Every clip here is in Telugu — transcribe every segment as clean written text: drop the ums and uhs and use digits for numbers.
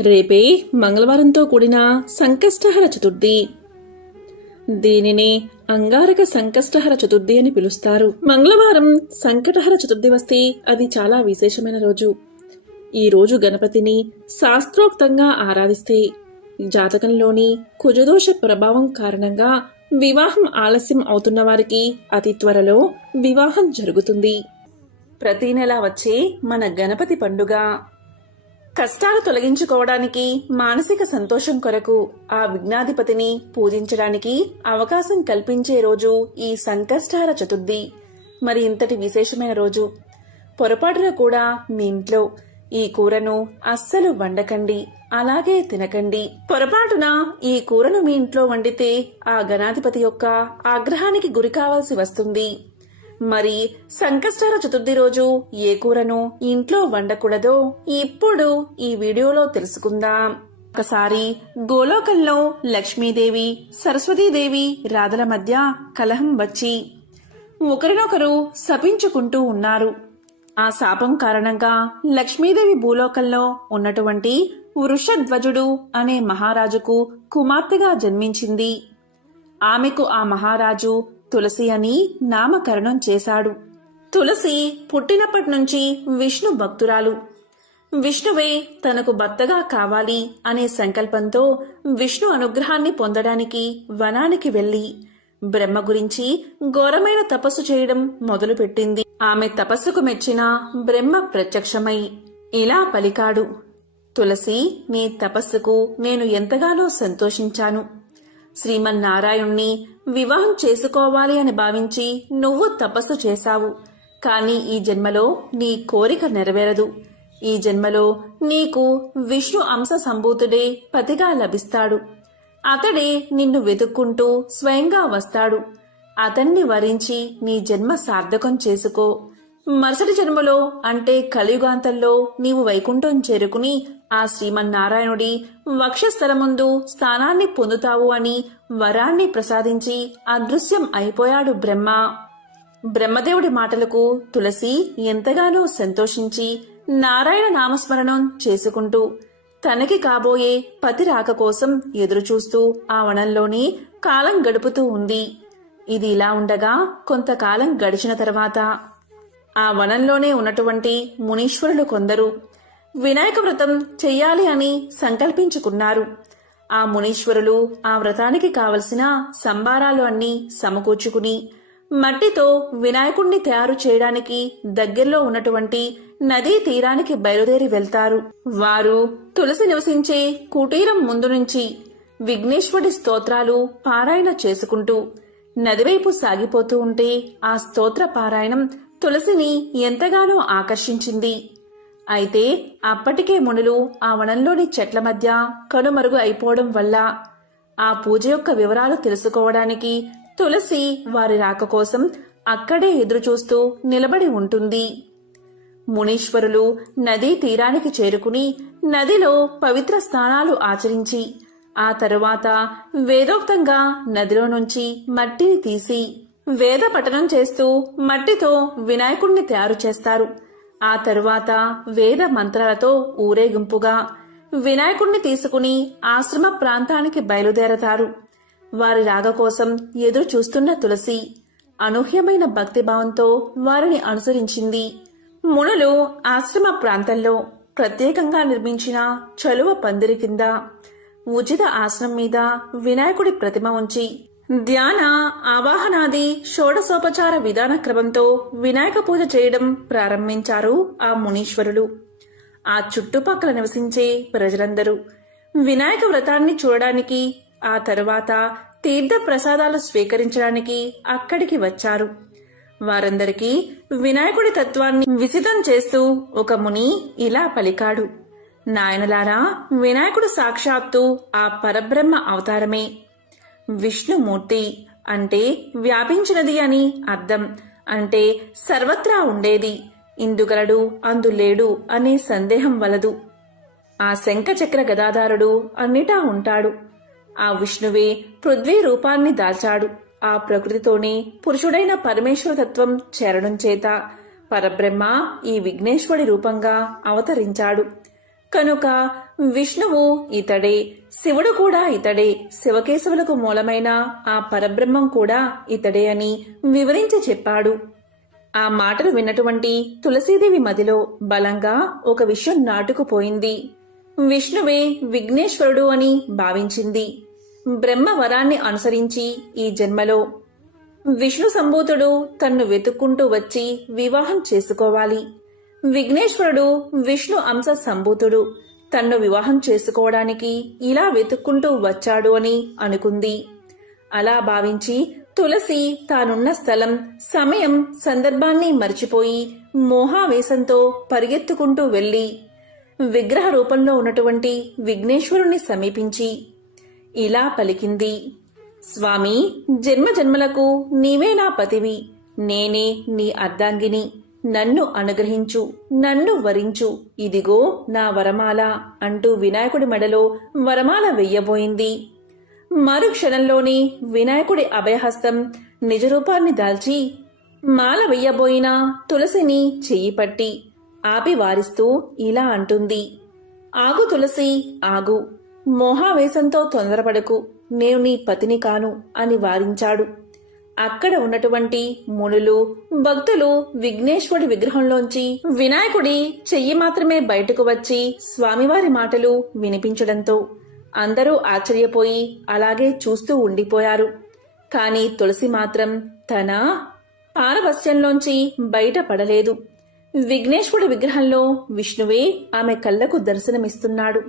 రేపే మంగళవారంతో కూడిన సంకష్టహర చతుర్థి. దీనిని అంగారక సంకష్టహర చతుర్థి అని పిలుస్తారు. మంగళవారం సంకటహర చతుర్థి వస్తే అది చాలా విశేషమైన రోజు. ఈ రోజు గణపతిని శాస్త్రోక్తంగా ఆరాధిస్తే జాతకంలోని కుజదోష ప్రభావం కారణంగా వివాహం ఆలస్యం అవుతున్న వారికి అతి త్వరలో వివాహం జరుగుతుంది. ప్రతి నెల వచ్చే మన గణపతి పండుగ కష్టాలు తొలగించుకోవడానికి, మానసిక సంతోషం కొరకు ఆ విఘ్నాధిపతిని పూజించడానికి అవకాశం కల్పించే రోజు ఈ సంకష్టహర చతుర్థి. మరి ఇంతటి విశేషమైన రోజు పొరపాటున కూడా మీ ఇంట్లో ఈ కూరను అస్సలు వండకండి, అలాగే తినకండి. పొరపాటున ఈ కూరను మీ ఇంట్లో వండితే ఆ గణాధిపతి యొక్క ఆగ్రహానికి గురి కావాల్సి వస్తుంది. మరి సంకష్టహర చతుర్థి రోజు ఏ కూరను ఇంట్లో వండకూడదో ఇప్పుడు ఈ వీడియోలో తెలుసుకుందాం. ఒకసారి గోలోకంలో లక్ష్మీదేవి, సరస్వతీదేవి రాధల మధ్య కలహం వచ్చి ఒకరినొకరు శపించుకుంటూ ఉన్నారు. ఆ శాపం కారణంగా లక్ష్మీదేవి భూలోకంలో ఉన్నటువంటి వృషధ్వజుడు అనే మహారాజుకు కుమార్తెగా జన్మించింది. ఆమెకు ఆ మహారాజు తులసి అని నామకరణం చేశాడు. తులసి పుట్టినప్పటి నుంచి విష్ణు భక్తురాలు. విష్ణువే తనకు భర్తగా కావాలి అనే సంకల్పంతో విష్ణు అనుగ్రహాన్ని పొందడానికి వనానికి వెళ్లి బ్రహ్మ గురించి ఘోరమైన తపస్సు చేయడం మొదలుపెట్టింది. ఆమె తపస్సుకు మెచ్చిన బ్రహ్మ ప్రత్యక్షమై ఇలా పలికాడు, తులసి, నీ తపస్సుకు నేను ఎంతగానో సంతోషించాను. శ్రీమన్నారాయణ్ణి వివాహం చేసుకోవాలి అని భావించి నువ్వు తపస్సు చేశావు. కాని ఈ జన్మలో నీ కోరిక నెరవేరదు. ఈ జన్మలో నీకు విష్ణు అంశ సంభూతుడే పతిగా లభిస్తాడు. అతడే నిన్ను వెతుక్కుంటూ స్వయంగా వస్తాడు. అతన్ని వరించి నీ జన్మ సార్థకం చేసుకో. మరుసటి జన్మలో అంటే కలియుగాంతంలో నీవు వైకుంఠం చేరుకుని ఆ శ్రీమన్నారాయణుడి వక్షస్థలముందు స్థానాన్ని పొందుతావు అని వరాన్ని ప్రసాదించి అదృశ్యం అయిపోయాడు బ్రహ్మ. బ్రహ్మదేవుడి మాటలకు తులసి ఎంతగానో సంతోషించి నారాయణ నామస్మరణం చేసుకుంటూ తనకి కాబోయే పతి రాక కోసం ఎదురుచూస్తూ ఆ వనంలోనే కాలం గడుపుతూ ఉంది. ఇది ఇలా ఉండగా కొంతకాలం గడిచిన తర్వాత ఆ వనంలోనే ఉన్నటువంటి మునీశ్వరులు కొందరు వినాయక వ్రతం చెయ్యాలి అని సంకల్పించుకున్నారు. ఆ మునీశ్వరులు ఆ వ్రతానికి కావలసిన సంబారాలు అన్నీ సమకూర్చుకుని మట్టితో వినాయకుణ్ణి తయారు చేయడానికి దగ్గరలో ఉన్నటువంటి నదీ తీరానికి బయలుదేరి వెళ్తారు. వారు తులసి నివసించే కుటీరం ముందు నుంచి విఘ్నేశ్వరుడి స్తోత్రాలు పారాయణ చేసుకుంటూ నదివైపు సాగిపోతూ ఉంటే ఆ స్తోత్ర పారాయణం తులసిని ఎంతగానో ఆకర్షించింది. అయితే అప్పటికే మునులు ఆ వనంలోని చెట్ల మధ్య కనుమరుగు అయిపోవడం వల్ల ఆ పూజ యొక్క వివరాలు తెలుసుకోవడానికి తులసి వారి రాక కోసం అక్కడే ఎదురుచూస్తూ నిలబడి ఉంటుంది. మునీశ్వరులు నదీ తీరానికి చేరుకుని నదిలో పవిత్ర స్నానాలు ఆచరించి ఆ తరువాత వేదోక్తంగా నదిలో నుంచి మట్టిని తీసి వేద పఠనం చేస్తూ మట్టితో వినాయకుణ్ణి తయారు చేస్తారు. ఆ తరువాత వేద మంత్రాలతో ఊరేగింపుగా వినాయకుణ్ణి తీసుకుని ఆశ్రమ ప్రాంతానికి బయలుదేరతారు. వారి రాక కోసం ఎదురు చూస్తున్న తులసి అనూహ్యమైన భక్తిభావంతో వారిని అనుసరించింది. మునులు ఆశ్రమ ప్రాంతంలో ప్రత్యేకంగా నిర్మించిన చలువ పందిరి కింద ఉచిత ఆసనం మీద వినాయకుడి ప్రతిమ ఉంచి ధ్యాన ఆవాహనాది షోడశోపచార విధాన క్రమంతో వినాయక పూజ చేయడం ప్రారంభించారు ఆ మునీశ్వరులు. ఆ చుట్టుపక్కల నివసించే ప్రజలందరూ వినాయక వ్రతాన్ని చూడడానికి, ఆ తరువాత తీర్థ ప్రసాదాలు స్వీకరించడానికి అక్కడికి వచ్చారు. వారందరికీ వినాయకుడి తత్వాన్ని విసితం చేస్తూ ఒక ముని ఇలా పలికాడు, నాయనలారా, వినాయకుడు సాక్షాత్తు ఆ పరబ్రహ్మ అవతారమే. విష్ణుమూర్తి అంటే వ్యాపించినది అని అర్థం. అంటే సర్వత్రా ఉండేది, ఇందుగలడు అందులేడు అనే సందేహం వలదు. ఆ శంఖచక్ర గదాధారుడు అన్నిటా ఉంటాడు. ఆ విష్ణువే పృథ్వీ రూపాన్ని దాల్చాడు. ఆ ప్రకృతితోనే పురుషుడైన పరమేశ్వర తత్వం చేరడం చేత పరబ్రహ్మ ఈ విఘ్నేశ్వరుడి రూపంగా అవతరించాడు. కనుక విష్ణువు ఇతడే, శివుడు కూడా ఇతడే, శివకేశవులకు మూలమైన ఆ పరబ్రహ్మం కూడా ఇతడే అని వివరించి చెప్పాడు. ఆ మాటలు విన్నటువంటి తులసీదేవి మదిలో బలంగా ఒక విషయం నాటుకుపోయింది. విష్ణువే విఘ్నేశ్వరుడు అని భావించింది. బ్రహ్మ వరాన్ని అనుసరించి ఈ జన్మలో విష్ణు సంభూతుడు తన్ను వెతుక్కుంటూ వచ్చి వివాహం చేసుకోవాలి. విఘ్నేశ్వరుడు విష్ణు అంశ సంభూతుడు తన్ను వివాహం చేసుకోవడానికి ఇలా వెతుక్కుంటూ వచ్చాడు అని అనుకుంది. అలా భావించి తులసి తానున్న స్థలం, సమయం, సందర్భాన్ని మర్చిపోయి మోహావేశంతో పరిగెత్తుకుంటూ వెళ్లి విగ్రహ రూపంలో ఉన్నటువంటి విఘ్నేశ్వరుణ్ణి సమీపించి ఇలా పలికింది. స్వామి, జన్మజన్మలకు నీవే నా పతివి, నేనే నీ అర్ధాంగిని. నన్ను అనుగ్రహించు, నన్ను వరించు, ఇదిగో నా వరమాల అంటూ వినాయకుడి మెడలో వరమాల వెయ్యబోయింది. మరుక్షణంలోనే వినాయకుడి అభయహస్తం నిజరూపాన్ని దాల్చి మాల వెయ్యబోయిన తులసిని చెయ్యి పట్టి ఆపి వారిస్తూ ఇలా అంటుంది. ఆగు తులసి, ఆగు. మోహావేశంతో తొందరపడకు, నేను నీ పతిని కాను అని వారించాడు. అక్కడ ఉన్నటువంటి మునులు, భక్తులు విఘ్నేశ్వరుడి విగ్రహంలోంచి వినాయకుడి చెయ్యి మాత్రమే బయటకు వచ్చి స్వామివారి మాటలు వినిపించడంతో అందరూ ఆశ్చర్యపోయి అలాగే చూస్తూ ఉండిపోయారు. కాని తులసి మాత్రం తన పారవస్యంలోంచి బయటపడలేదు. విఘ్నేశ్వరుడి విగ్రహంలో విష్ణువే ఆమె కళ్లకు దర్శనమిస్తున్నాడు.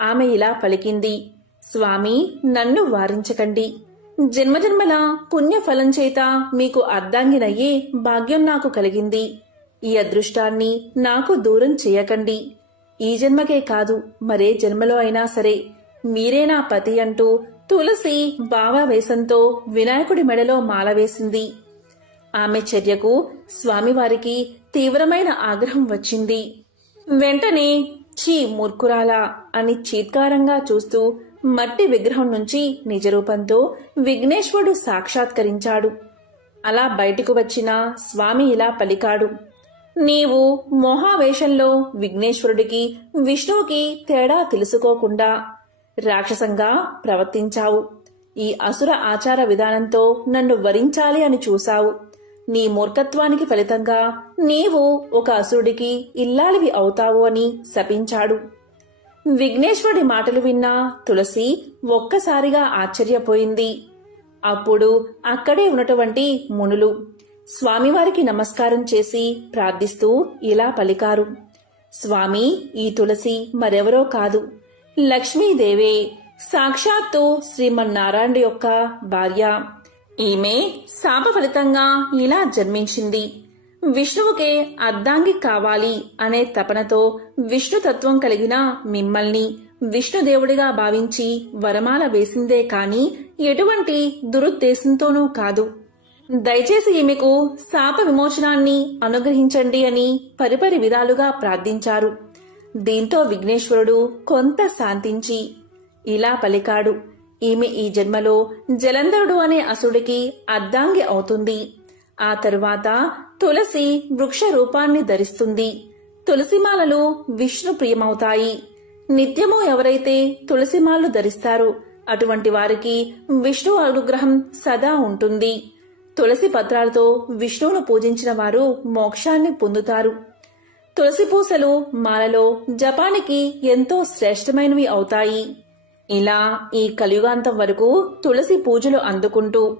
ఆమె ఇలా పలికింది. స్వామి, నన్ను వారించకండి. జన్మజన్మల పుణ్యఫలం చేత మీకు అర్ధాంగినయ్యే భాగ్యం నాకు కలిగింది. ఈ అదృష్టాన్ని నాకు దూరం చేయకండి. ఈ జన్మకే కాదు, మరే జన్మలో అయినా సరే మీరే నా పతి అంటూ తులసి భావావేశంతో వినాయకుడి మెడలో మాల వేసింది. ఆమె చర్యకు స్వామివారికి తీవ్రమైన ఆగ్రహం వచ్చింది. వెంటనే ఛీ మూర్ఖురాలా అని చీత్కారంగా చూస్తూ మట్టి విగ్రహం నుంచి నిజరూపంతో విఘ్నేశ్వరుడు సాక్షాత్కరించాడు. అలా బయటకు వచ్చిన స్వామి ఇలా పలికాడు. నీవు మోహావేశంలో విఘ్నేశ్వరుడికి విష్ణువుకి తేడా తెలుసుకోకుండా రాక్షసంగా ప్రవర్తించావు. ఈ అసుర ఆచార విధానంతో నన్ను వరించాలి అని చూశావు. నీ మూర్ఖత్వానికి ఫలితంగా నీవు ఒక అసురుడికి ఇల్లాలివి అవుతావు అని శపించాడు. విఘ్నేశ్వరుడి మాటలు విన్న తులసి ఒక్కసారిగా ఆశ్చర్యపోయింది. అప్పుడు అక్కడే ఉన్నటువంటి మునులు స్వామివారికి నమస్కారం చేసి ప్రార్థిస్తూ ఇలా పలికారు. స్వామి, ఈ తులసి మరెవరో కాదు, లక్ష్మీదేవే, సాక్షాత్తు శ్రీమన్నారాయణుడి యొక్క భార్య. ఈమె శాప ఫలితంగా ఇలా జన్మించింది. విష్ణువుకే అర్ధాంగి కావాలి అనే తపనతో విష్ణుతత్వం కలిగిన మిమ్మల్ని విష్ణుదేవుడిగా భావించి వరమాల వేసిందే కాని ఎటువంటి దురుద్దేశంతోనూ కాదు. దయచేసి ఈమెకు శాప విమోచనాన్ని అనుగ్రహించండి అని పరిపరి విధాలుగా ప్రార్థించారు. దీంతో విఘ్నేశ్వరుడు కొంత శాంతించి ఇలా పలికాడు. ఈమె ఈ జన్మలో జలంధరుడు అనే అసుడికి అర్ధాంగి అవుతుంది. ఆ తరువాత తులసి వృక్ష రూపాన్ని ధరిస్తుంది. తులసిమాలలు విష్ణు ప్రియమవుతాయి. నిత్యము ఎవరైతే తులసిమాలలు ధరిస్తారో అటువంటి వారికి విష్ణు అనుగ్రహం సదా ఉంటుంది. తులసి పత్రాలతో విష్ణువును పూజించిన వారు మోక్షాన్ని పొందుతారు. తులసి పూసలు మాలలో జపానికి ఎంతో శ్రేష్టమైనవి అవుతాయి. ఇలా ఈ కలియుగాంతం వరకు తులసి పూజలు అందుకుంటూ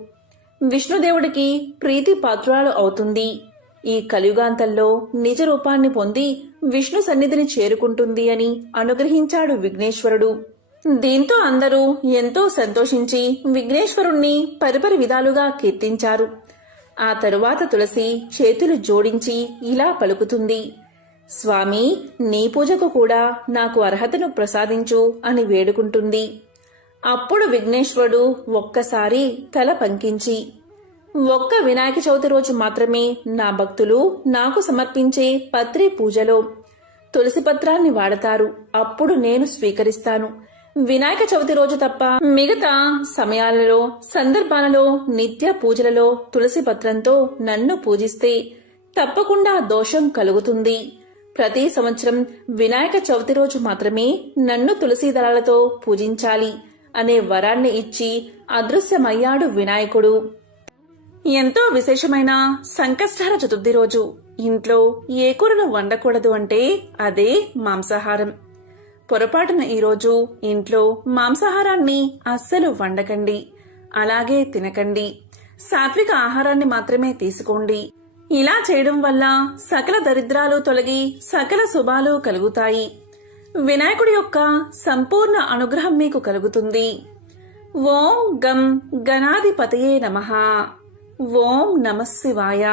విష్ణుదేవుడికి ప్రీతి పాత్రురాలు అవుతుంది. ఈ కలియుగాంతంలో నిజ రూపాన్ని పొంది విష్ణు సన్నిధిని చేరుకుంటుంది అని అనుగ్రహించాడు విఘ్నేశ్వరుడు. దీంతో అందరూ ఎంతో సంతోషించి విఘ్నేశ్వరుణ్ణి పరిపరి విధాలుగా కీర్తించారు. ఆ తరువాత తులసి చేతులు జోడించి ఇలా పలుకుతుంది. స్వామి, నీ పూజకు కూడా నాకు అర్హతను ప్రసాదించు అని వేడుకుంటుంది. అప్పుడు విఘ్నేశ్వరుడు ఒక్కసారి తల పంకించి, ఒక్క వినాయక చవితి రోజు మాత్రమే నా భక్తులు నాకు సమర్పించే పత్రి పూజలో తులసి పత్రాన్ని వాడతారు. అప్పుడు నేను స్వీకరిస్తాను. వినాయక చవితి రోజు తప్ప మిగతా సమయాలలో, సందర్భాలలో, నిత్య పూజలలో తులసి పత్రంతో నన్ను పూజిస్తే తప్పకుండా దోషం కలుగుతుంది. ప్రతి సంవత్సరం వినాయక చవితి రోజు మాత్రమే నన్ను తులసి దళాలతో పూజించాలి అనే వరాన్ని ఇచ్చి అదృశ్యమయ్యాడు వినాయకుడు. ఎంతో విశేషమైన సంకష్టహర చతుర్థి రోజు ఇంట్లో ఏ కూరను వండకూడదు అంటే అదే మాంసాహారం. పొరపాటున ఈరోజు ఇంట్లో మాంసాహారాన్ని అస్సలు వండకండి, అలాగే తినకండి. సాత్విక ఆహారాన్ని మాత్రమే తీసుకోండి. ఇలా చేయడం వల్ల సకల దరిద్రాలు తొలగి సకల శుభాలు కలుగుతాయి. వినాయకుడి యొక్క సంపూర్ణ అనుగ్రహం మీకు కలుగుతుంది. ఓం గం గణాధిపతయే నమః. ఓం నమః శివాయ.